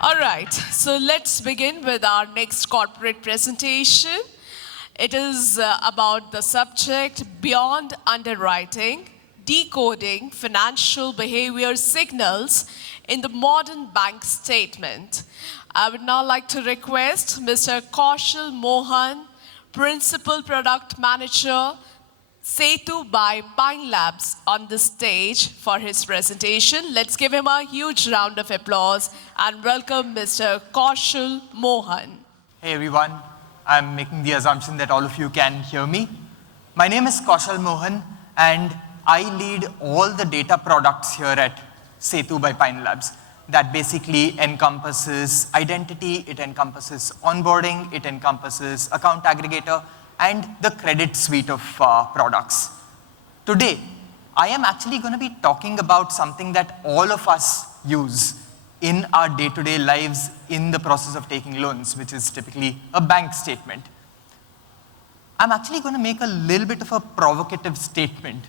All right, so let's begin with our next corporate presentation. It is about the subject Beyond Underwriting, Decoding Financial Behavior Signals in the Modern Bank Statement. I would now like to request Mr. Kaushal Mohan, Principal Product Manager, Setu by Pine Labs on the stage for his presentation. Let's give him a huge round of applause and welcome Mr. Kaushal Mohan. Hey everyone, I'm making the assumption that all of you can hear me. My name is Kaushal Mohan and I lead all the data products here at Setu by Pine Labs. That basically encompasses identity, it encompasses onboarding, it encompasses account aggregator, and the credit suite of products. Today, I am actually going to be talking about something that all of us use in our day-to-day lives in the process of taking loans, which is typically a bank statement. I'm actually going to make a little bit of a provocative statement.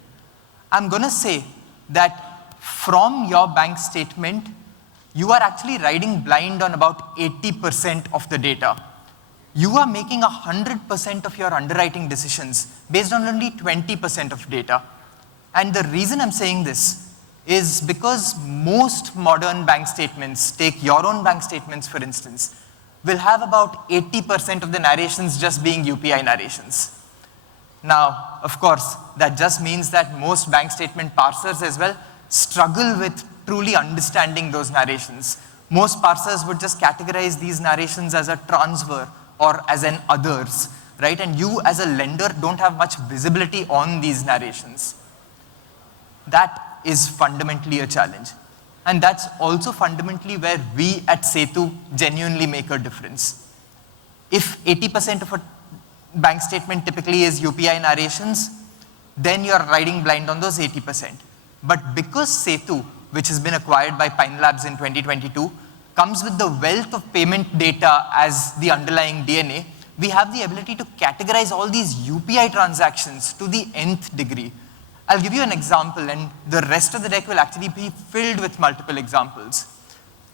I'm going to say that from your bank statement, you are actually riding blind on about 80% of the data. You are making 100% of your underwriting decisions based on only 20% of data. And the reason I'm saying this is because most modern bank statements, take your own bank statements for instance, will have about 80% of the narrations just being UPI narrations. Now, of course, that just means that most bank statement parsers as well struggle with truly understanding those narrations. Most parsers would just categorize these narrations as a transfer or as an others, right? And you as a lender don't have much visibility on these narrations. That is fundamentally a challenge. And that's also fundamentally where we at Setu genuinely make a difference. If 80% of a bank statement typically is UPI narrations, then you're riding blind on those 80%. But because Setu, which has been acquired by Pine Labs in 2022, comes with the wealth of payment data as the underlying DNA, we have the ability to categorize all these UPI transactions to the nth degree. I'll give you an example, and the rest of the deck will actually be filled with multiple examples.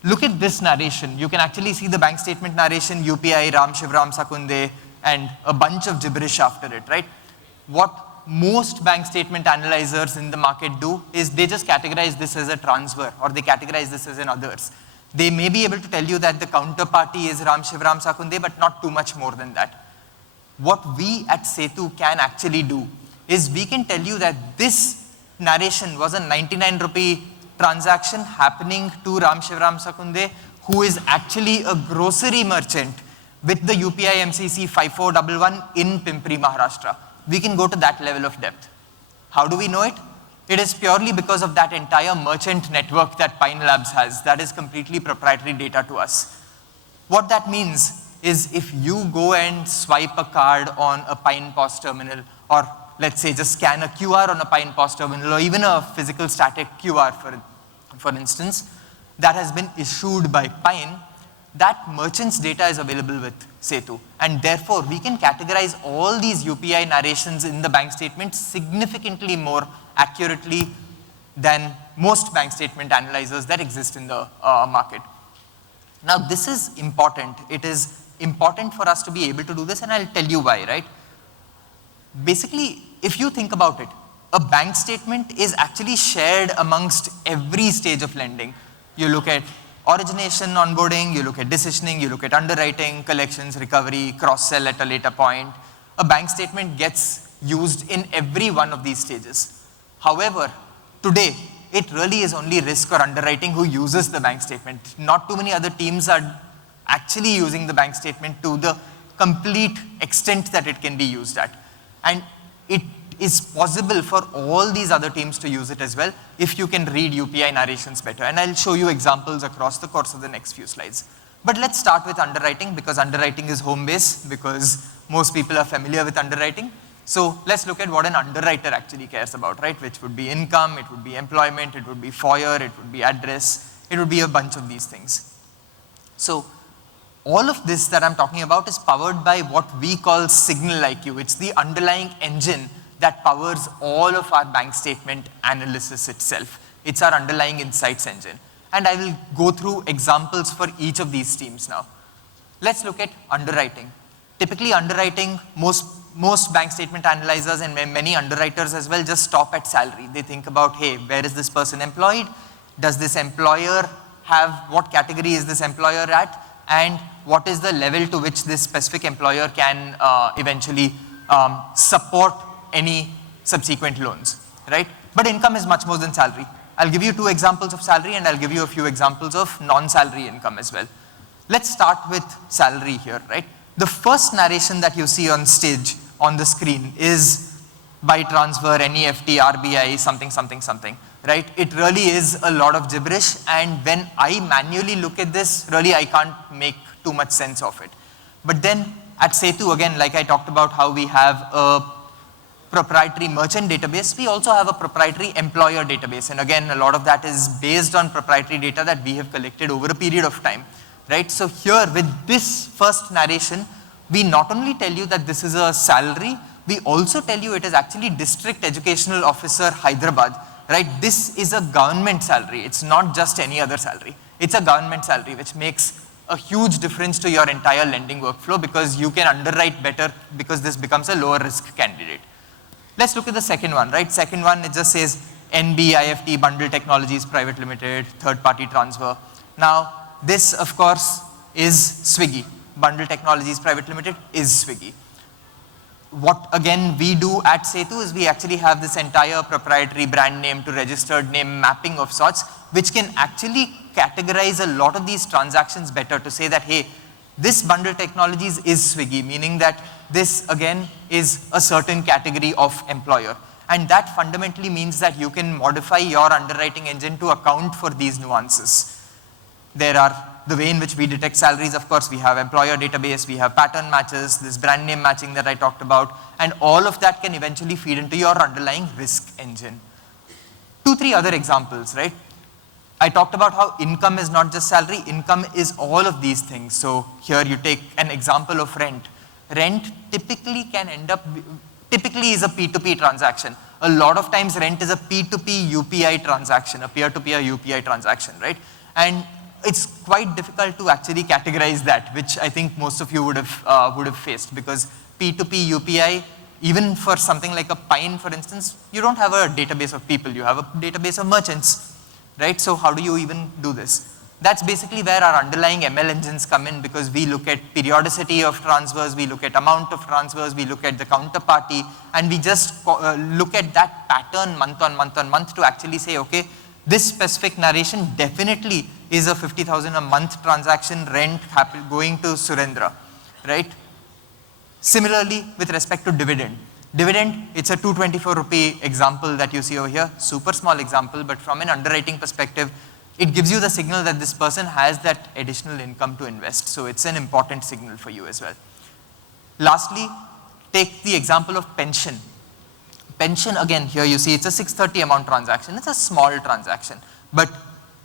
Look at this narration. You can actually see the bank statement narration, UPI, Ram Shivram Sakunde, and a bunch of gibberish after it, right? What most bank statement analyzers in the market do is they just categorize this as a transfer, or they categorize this as an others. They may be able to tell you that the counterparty is Ram Shivram Sakunde, but not too much more than that. What we at Setu can actually do is we can tell you that this narration was a 99 rupee transaction happening to Ram Shivram Sakunde, who is actually a grocery merchant with the UPI MCC 5411 in Pimpri, Maharashtra. We can go to that level of depth. How do we know it? It is purely because of that entire merchant network that Pine Labs has. That is completely proprietary data to us. What that means is if you go and swipe a card on a Pine POS terminal, or let's say just scan a QR on a Pine POS terminal, or even a physical static QR for instance, that has been issued by Pine, that merchant's data is available with Setu. And therefore, we can categorize all these UPI narrations in the bank statement significantly more accurately than most bank statement analyzers that exist in the market. Now, this is important. It is important for us to be able to do this, and I'll tell you why, right? Basically, if you think about it, a bank statement is actually shared amongst every stage of lending. You look at origination, onboarding, you look at decisioning, you look at underwriting, collections, recovery, cross-sell at a later point. A bank statement gets used in every one of these stages. However, today, it really is only risk or underwriting who uses the bank statement. Not too many other teams are actually using the bank statement to the complete extent that it can be used at. And it is possible for all these other teams to use it as well if you can read UPI narrations better. And I'll show you examples across the course of the next few slides. But let's start with underwriting, because underwriting is home base, because most people are familiar with underwriting. So let's look at what an underwriter actually cares about, right? Which would be income, it would be employment, it would be FOIR, it would be address, it would be a bunch of these things. So all of this that I'm talking about is powered by what we call Signal IQ. It's the underlying engine that powers all of our bank statement analysis itself. It's our underlying insights engine. and I will go through examples for each of these streams now. Let's look at underwriting. Typically underwriting, most bank statement analyzers and many underwriters as well just stop at salary. They think about, hey, where is this person employed? Does this employer have, what category is this employer at? And what is the level to which this specific employer can eventually support any subsequent loans, right? But income is much more than salary. I'll give you 2 examples of salary and I'll give you a few examples of non-salary income as well. Let's start with salary here, right? The first narration that you see on stage, on the screen, is by transfer, NEFT, RBI, something, something, something, right? It really is a lot of gibberish, and when I manually look at this, really I can't make too much sense of it. But then at Setu, again, like I talked about how we have a proprietary merchant database, we also have a proprietary employer database. And again, a lot of that is based on proprietary data that we have collected over a period of time, right? So here with this first narration, we not only tell you that this is a salary, we also tell you it is actually District Educational Officer Hyderabad, right? This is a government salary. It's not just any other salary. It's a government salary, which makes a huge difference to your entire lending workflow because you can underwrite better because this becomes a lower risk candidate. Let's look at the second one, right? Second one, it just says NBIFT, Bundle Technologies Private Limited, third party transfer. Now, this of course is Swiggy. Bundle Technologies Private Limited is Swiggy. What again we do at Setu is we actually have this entire proprietary brand name to registered name mapping of sorts, which can actually categorize a lot of these transactions better to say that, hey, this Bundle Technologies is Swiggy, meaning that this again is a certain category of employer. And that fundamentally means that you can modify your underwriting engine to account for these nuances. There are the way in which we detect salaries, of course, we have employer database, we have pattern matches, this brand name matching that I talked about, and all of that can eventually feed into your underlying risk engine. 2, 3 other examples, right? I talked about how income is not just salary, income is all of these things. So here you take an example of rent. Rent typically can end up, typically is a P2P transaction. A lot of times rent is a P2P UPI transaction, a peer-to-peer UPI transaction, right? And it's quite difficult to actually categorize that, which I think most of you would have faced, because P2P UPI, even for something like a Pine, for instance, you don't have a database of people, you have a database of merchants, right? So how do you even do this? That's basically where our underlying ML engines come in, because we look at periodicity of transfers, we look at amount of transfers, we look at the counterparty, and we just look at that pattern month on month on month to actually say, okay, this specific narration definitely is a 50,000 a month transaction rent going to Surendra, right? Similarly, with respect to dividend. Dividend, it's a 224 rupee example that you see over here, super small example, but from an underwriting perspective, it gives you the signal that this person has that additional income to invest. So it's an important signal for you as well. Lastly, take the example of pension. Pension, again, here you see it's a 630 amount transaction. It's a small transaction. But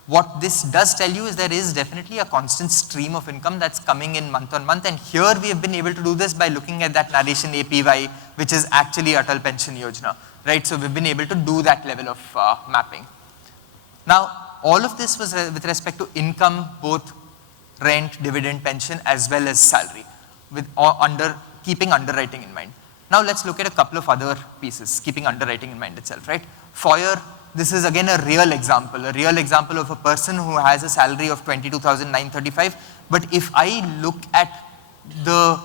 what this does tell you is there is definitely a constant stream of income that's coming in month on month. And here we have been able to do this by looking at that narration APY, which is actually Atal Pension Yojana, right? So we've been able to do that level of mapping. Now, all of this was with respect to income, both rent, dividend, pension, as well as salary, with keeping underwriting in mind. Now let's look at a couple of other pieces, keeping underwriting in mind itself, right? FOIR, this is again a real example of a person who has a salary of 22,935. But if I look at the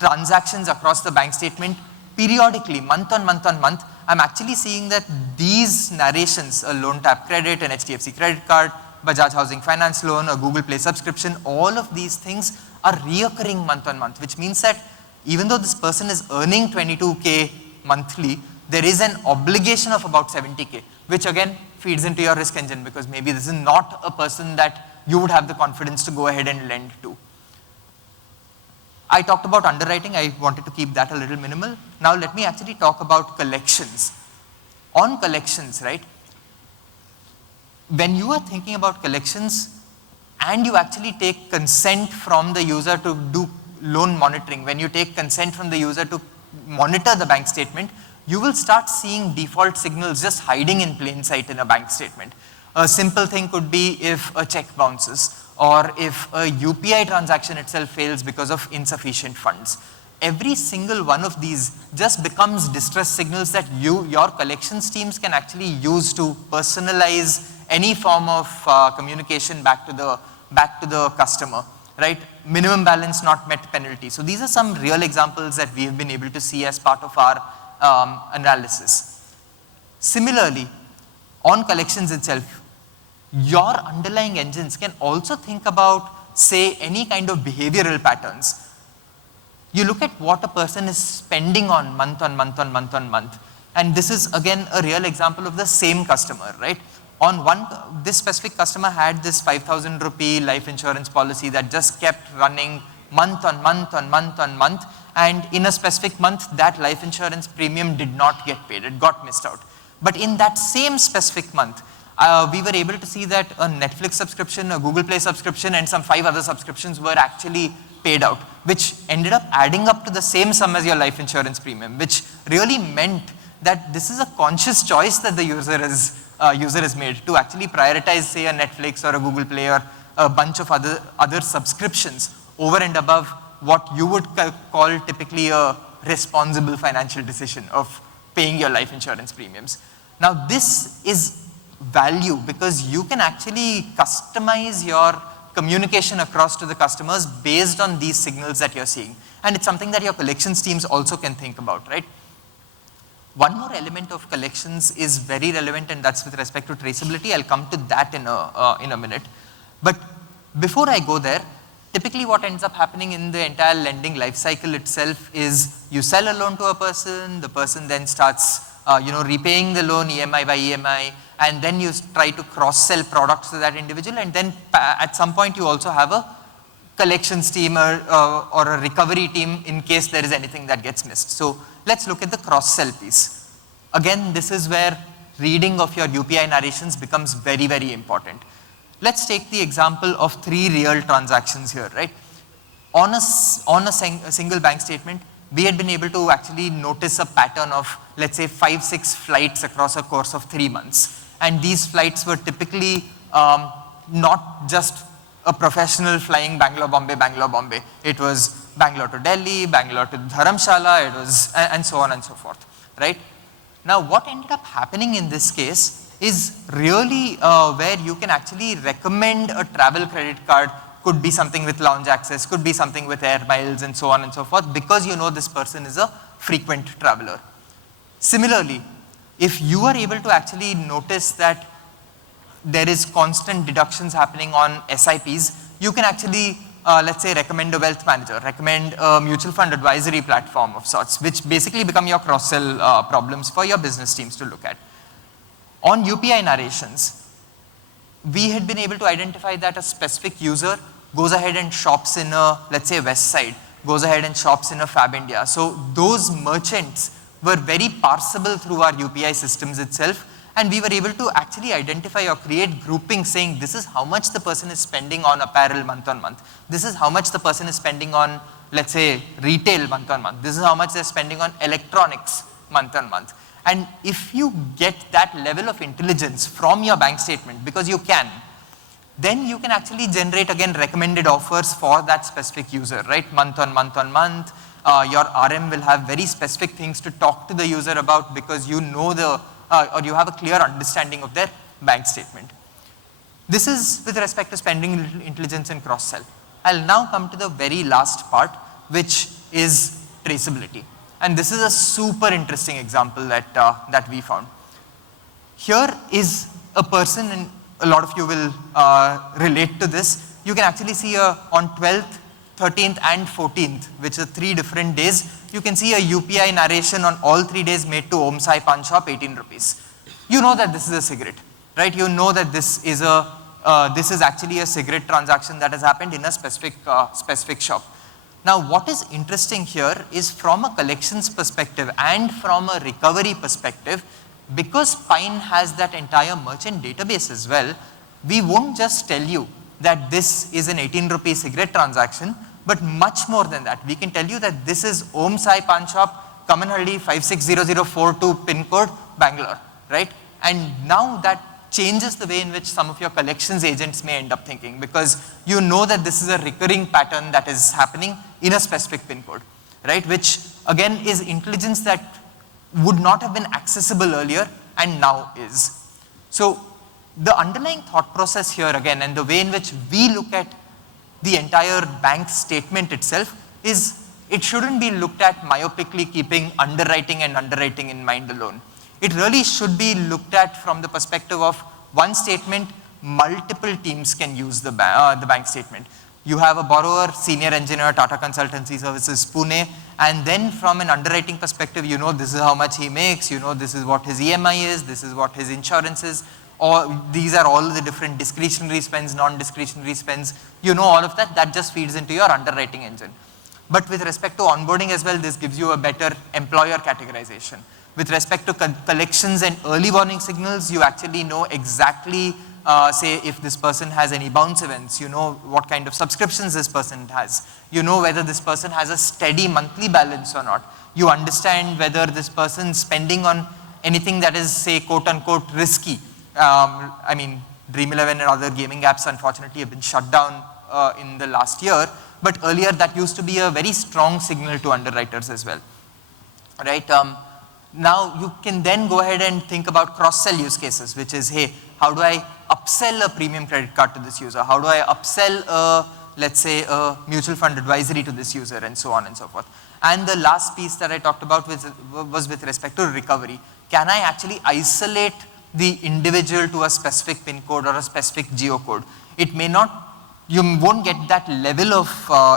transactions across the bank statement, periodically, month on month on month, I'm actually seeing that these narrations, a loan tap credit, an HDFC credit card, Bajaj Housing Finance loan, a Google Play subscription, all of these things are reoccurring month on month, which means that even though this person is earning 22K monthly, there is an obligation of about 70K, which again feeds into your risk engine, because maybe this is not a person that you would have the confidence to go ahead and lend to. I talked about underwriting, I wanted to keep that a little minimal. Now let me actually talk about collections. On collections, right? When you are thinking about collections and you actually take consent from the user to do loan monitoring, when you take consent from the user to monitor the bank statement, you will start seeing default signals just hiding in plain sight in a bank statement. A simple thing could be if a check bounces or if a UPI transaction itself fails because of insufficient funds. Every single one of these just becomes distress signals that your collections teams can actually use to personalize any form of communication back to the customer, right? Minimum balance not met penalty. So these are some real examples that we have been able to see as part of our analysis. Similarly, on collections itself, your underlying engines can also think about, say, any kind of behavioral patterns. You look at what a person is spending on month on month on month on month. And this is again a real example of the same customer, right? This specific customer had this 5,000 rupee life insurance policy that just kept running month on month on month on month. And in a specific month, that life insurance premium did not get paid. It got missed out. But in that same specific month, we were able to see that a Netflix subscription, a Google Play subscription, and some 5 other subscriptions were actually paid out, which ended up adding up to the same sum as your life insurance premium, which really meant that this is a conscious choice that the user has made to actually prioritize, say, a Netflix or a Google Play or a bunch of other subscriptions over and above what you would call typically a responsible financial decision of paying your life insurance premiums. Now, this is value because you can actually customize your communication across to the customers based on these signals that you're seeing. And it's something that your collections teams also can think about, right? One more element of collections is very relevant, and that's with respect to traceability. I'll come to that in a minute. But before I go there, typically what ends up happening in the entire lending life cycle itself is you sell a loan to a person, the person then starts repaying the loan EMI by EMI, and then you try to cross-sell products to that individual, and then at some point you also have a collections team or a recovery team in case there is anything that gets missed. So let's look at the cross-sell piece. Again, this is where reading of your UPI narrations becomes very, very important. Let's take the example of 3 real transactions here, right? On a single bank statement, we had been able to actually notice a pattern of, let's say, 5-6 flights across a course of 3 months. And these flights were typically not just a professional flying Bangalore, Bombay. It was Bangalore to Delhi, Bangalore to Dharamshala, it was, and so on and so forth, right? Now, what ended up happening in this case is really where you can actually recommend a travel credit card. Could be something with lounge access, could be something with air miles and so on and so forth, because you know this person is a frequent traveler. Similarly, if you are able to actually notice that there is constant deductions happening on SIPs, you can actually, let's say, recommend a wealth manager, recommend a mutual fund advisory platform of sorts, which basically become your cross-sell problems for your business teams to look at. On UPI narrations, we had been able to identify that a specific user goes ahead and shops in a, let's say, West Side, goes ahead and shops in a Fab India. So those merchants were very parsable through our UPI systems itself, and we were able to actually identify or create groupings saying this is how much the person is spending on apparel month on month. This is how much the person is spending on, let's say, retail month on month. This is how much they're spending on electronics month on month. And if you get that level of intelligence from your bank statement, because you can, then you can actually generate again recommended offers for that specific user, right? Month on month on month. Your RM will have very specific things to talk to the user about because you know or you have a clear understanding of their bank statement. This is with respect to spending intelligence and cross-sell. I'll now come to the very last part, which is traceability. And this is a super interesting example that we found. Here is a person, and a lot of you will relate to this. You can actually see on 12th, 13th and 14th, which are 3 different days, you can see a UPI narration on all 3 days made to Om Sai Pan Shop, 18 rupees. You know that this is a cigarette, right? You know that this is actually a cigarette transaction that has happened in a specific shop. Now, what is interesting here is from a collections perspective and from a recovery perspective, because Pine has that entire merchant database as well, we won't just tell you that this is an 18 rupee cigarette transaction, but much more than that. We can tell you that this is Om Sai Pan Shop, Kamanhalli 560042 pin code, Bangalore, right? And now that changes the way in which some of your collections agents may end up thinking, because you know that this is a recurring pattern that is happening in a specific pin code, right? Which again is intelligence that would not have been accessible earlier and now is. So the underlying thought process here again, and the way in which we look at the entire bank statement itself, is it shouldn't be looked at myopically keeping underwriting and underwriting in mind alone. It really should be looked at from the perspective of one statement, multiple teams can use the bank statement. You have a borrower, senior engineer, Tata Consultancy Services, Pune, and then from an underwriting perspective, you know this is how much he makes, you know this is what his EMI is, this is what his insurance is, or these are all the different discretionary spends, non-discretionary spends, you know all of that, that just feeds into your underwriting engine. But with respect to onboarding as well, this gives you a better employer categorization. With respect to collections and early warning signals, you actually know exactly, say if this person has any bounce events, you know what kind of subscriptions this person has, you know whether this person has a steady monthly balance or not. You understand whether this person's spending on anything that is, say, quote unquote risky. I mean, Dream11 and other gaming apps unfortunately have been shut down in the last year, but earlier that used to be a very strong signal to underwriters as well, right? Now you can then go ahead and think about cross-sell use cases, which is, hey, how do I upsell a premium credit card to this user? How do I upsell, let's say, a mutual fund advisory to this user, and so on and so forth. And the last piece that I talked about was with respect to recovery. Can I actually isolate the individual to a specific PIN code or a specific geocode? It may not, you won't get that level of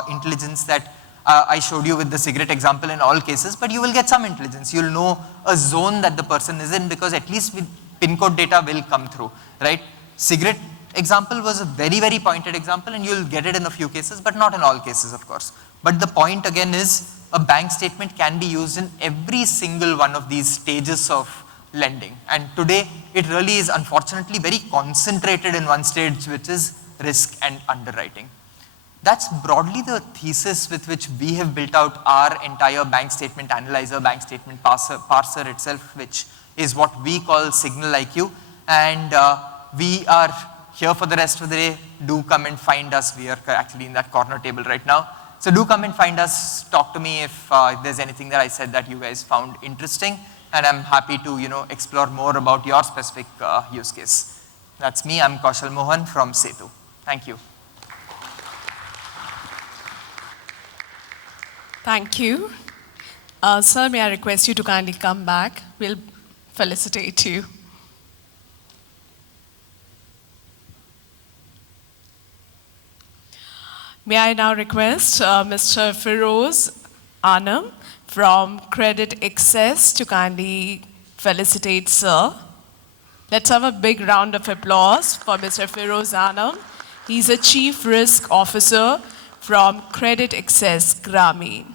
intelligence that I showed you with the cigarette example in all cases, but you will get some intelligence. You'll know a zone that the person is in, because at least with PIN code data will come through, right? Cigarette example was a very, very pointed example, and you'll get it in a few cases, but not in all cases, of course. But the point again is, a bank statement can be used in every single one of these stages of lending. And today, it really is unfortunately very concentrated in one stage, which is risk and underwriting. That's broadly the thesis with which we have built out our entire bank statement analyzer, bank statement parser itself, which is what we call Signal IQ. And we are here for the rest of the day. Do come and find us. We are actually in that corner table right now. So do come and find us. Talk to me if there's anything that I said that you guys found interesting. And I'm happy to explore more about your specific use case. That's me. I'm Kaushal Mohan from Setu. Thank you. Thank you. Sir, may I request you to kindly come back? We'll felicitate you. May I now request Mr. Feroz Anam from Credit Access to kindly felicitate Sir. Let's have a big round of applause for Mr. Feroz Anam. He's a Chief Risk Officer from Credit Access Grameen.